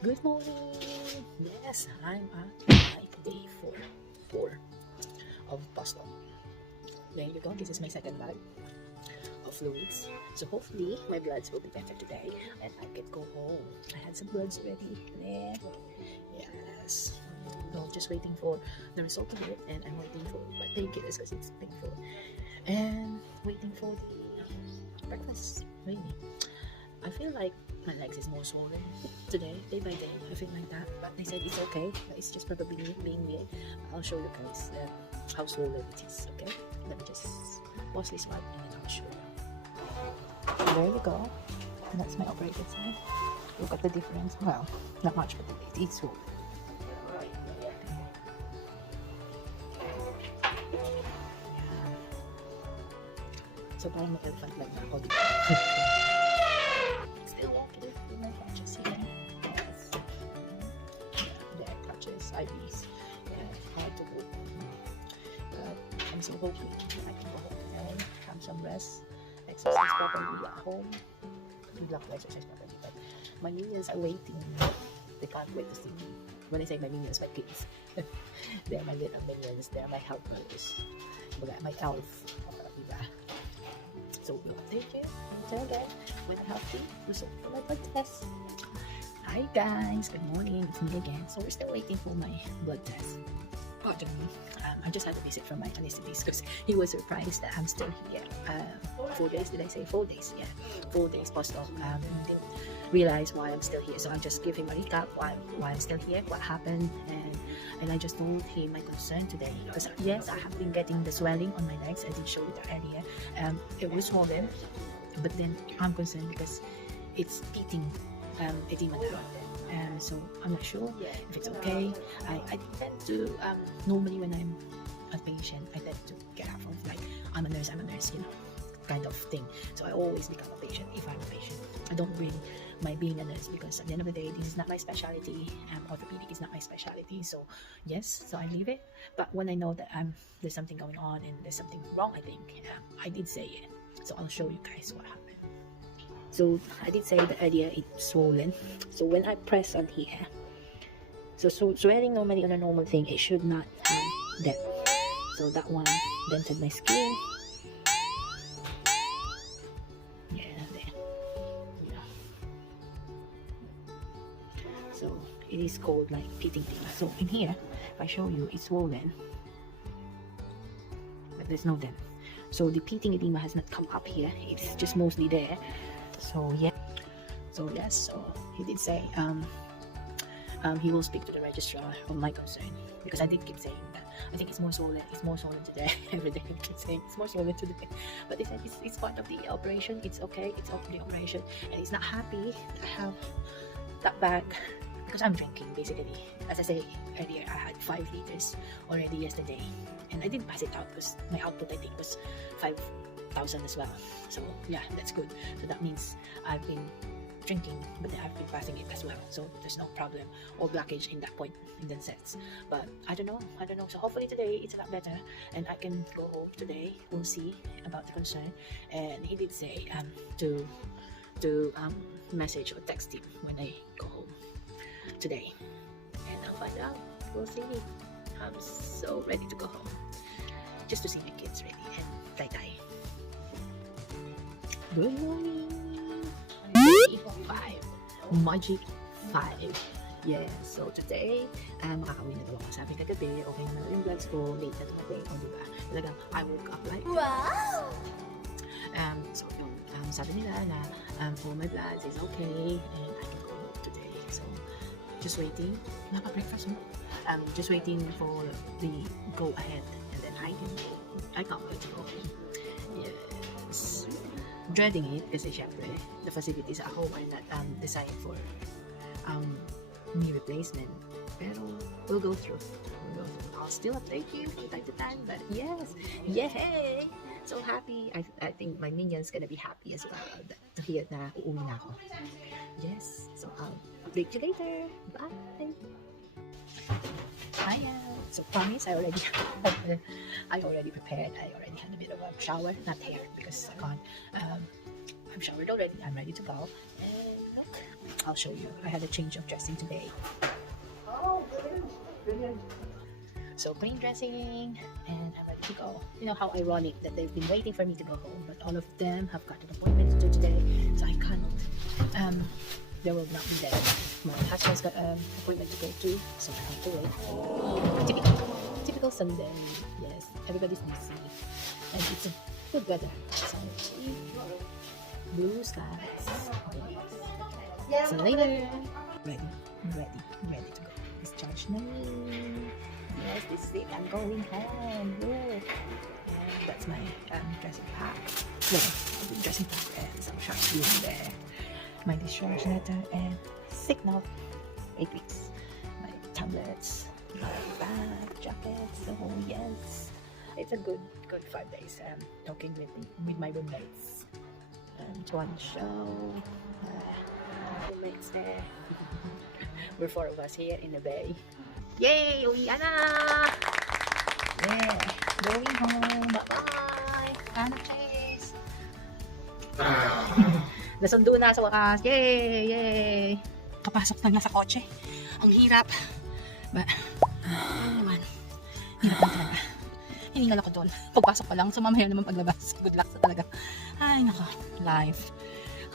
Good morning. Yes, I'm at my day four of Boston. There you go. This is my second bag of fluids. So hopefully my bloods will be better today and I can go home. I had some bloods already. There. Yes. So just waiting for the result of it, and I'm waiting for my painkillers because it's painful, and waiting for the breakfast. Really, I feel like my legs is more swollen today, day by day. I feel like that, but they said it's okay. It's just probably me being weird. I'll show you guys how swollen it is. Okay, let me just pause this one and then I'll show you. There you go. That's my operated side. Look at the difference. Well, not much, but it's swollen. So parang mag-elephant like na ako dito. Still walking with my crutches here. Yes. There are crutches, IVs. Yeah, hard to walk. But I'm so hoping I can go home today, have some rest, exercise properly at home. I'm not to exercise properly, but my minions are waiting. They can't wait to see me. When I say my minions, my kids. They're my little minions. They're my helpers. My elf. Diba? So we'll update you until then when I have the result for my blood test. Hi guys, good morning, it's me again. So we're still waiting for my blood test. Pardon me, I just had a visit from my anesthetist because he was surprised that I'm still here. 4 days, did I say 4 days? Yeah, 4 days post-op. Didn't realize why I'm still here, so I'll just give him a recap why I'm still here, what happened, and I just told him my concern today because yes, I have been getting the swelling on my legs. I did show you that earlier. It was swollen, but then I'm concerned because it's pitting edema now. So I'm not sure if it's okay. I tend to normally when I'm a patient, I tend to get up from like I'm a nurse, you know, kind of thing. So I always become a patient if I'm a patient. I don't really mind being a nurse because at the end of the day, this is not my specialty. Orthopedic is not my specialty. So yes, so I leave it. But when I know that there's something going on and there's something wrong, I think I did say it. So I'll show you guys what happened. So I did say that earlier it's swollen. So when I press on here, so swelling normally on a normal thing, it should not dent. So that one dented my skin. Yeah, there. Yeah. So it is called like pitting thing. So in here, if I show you, it's swollen, but there's no dent. So the pitting edema has not come up here. It's just mostly there. So yeah. So yes. So he did say he will speak to the registrar on my concern because I did keep saying that I think it's more swollen. It's more swollen today. Every day I keep saying it's more swollen today. But they said it's part of the operation. It's okay. It's of the operation, and he's not happy that I have that bag because I'm drinking basically. As I say earlier, I had 5 liters already yesterday, and I didn't pass it out because my output I think was 5,000 as well. So yeah, that's good. So that means I've been drinking, but then I've been passing it as well, so there's no problem or blockage in that point in the sets. But I don't know. So hopefully today it's a lot better and I can go home today. We'll see about the concern. And he did say to message or text him when I go home today, and I'll find out. We'll see. I'm so ready to go home just to see my kids really and tie. Good morning. Magic 5. Yeah, so today, makakawin na daw ako. Sabi kagabi, okay naman yung vlogs ko, late na tumating, o diba? Talagang, I woke up like, wow! So yun, sabi nila na for my vlogs is okay, and I can go home today. So, just waiting. Napa-breakfast mo? Just waiting for the go ahead, and then I can't wait to go home. Yes. Dreading it kasi syempre the facilities at home are not designed for knee replacement, pero we'll go through. I'll still update you from time to time, but yes, yay! So happy. I think my minions gonna be happy as well to hear na uuwi na ako. Yes, so I'll update you later. Bye! Hiya! So promise, I already prepared. I already had a bit of a shower, not hair because I can't. I'm showered already. I'm ready to go. And look, I'll show you. I had a change of dressing today. So clean dressing, and I'm ready to go. You know how ironic that they've been waiting for me to go home, but all of them have got an appointment to do today, so I cannot. They will not be there. My husband's got an appointment to go to, so I have to wait. Typical Sunday. Yes, everybody's busy, and it's a good weather. So blue skies. So later, ready to go. Discharge na me. Yes, this is it. I'm going home. Look. And that's my dressing pack. Well, dressing pack and some shots in there. My discharge letter and sick note. 8 weeks. My tablets, my bag, jackets. So yes, it's a good 5 days. Talking with my roommates. To one show. Roommates there. We're 4 of us here in the bay. Yay! Uwian na! Yeah! Going home! Bye-bye! Ano, Chase? Nasundo na sa wakas! Yay! Yay! Kapasok na nga sa kotse. Ang hirap. Ba? Ano naman? Hirap na talaga. Hiningal ako doon. Pagpasok pa lang, so mamaya naman paglabas. Good luck sa talaga. Ay, nako. Life.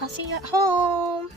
I'll see you at home!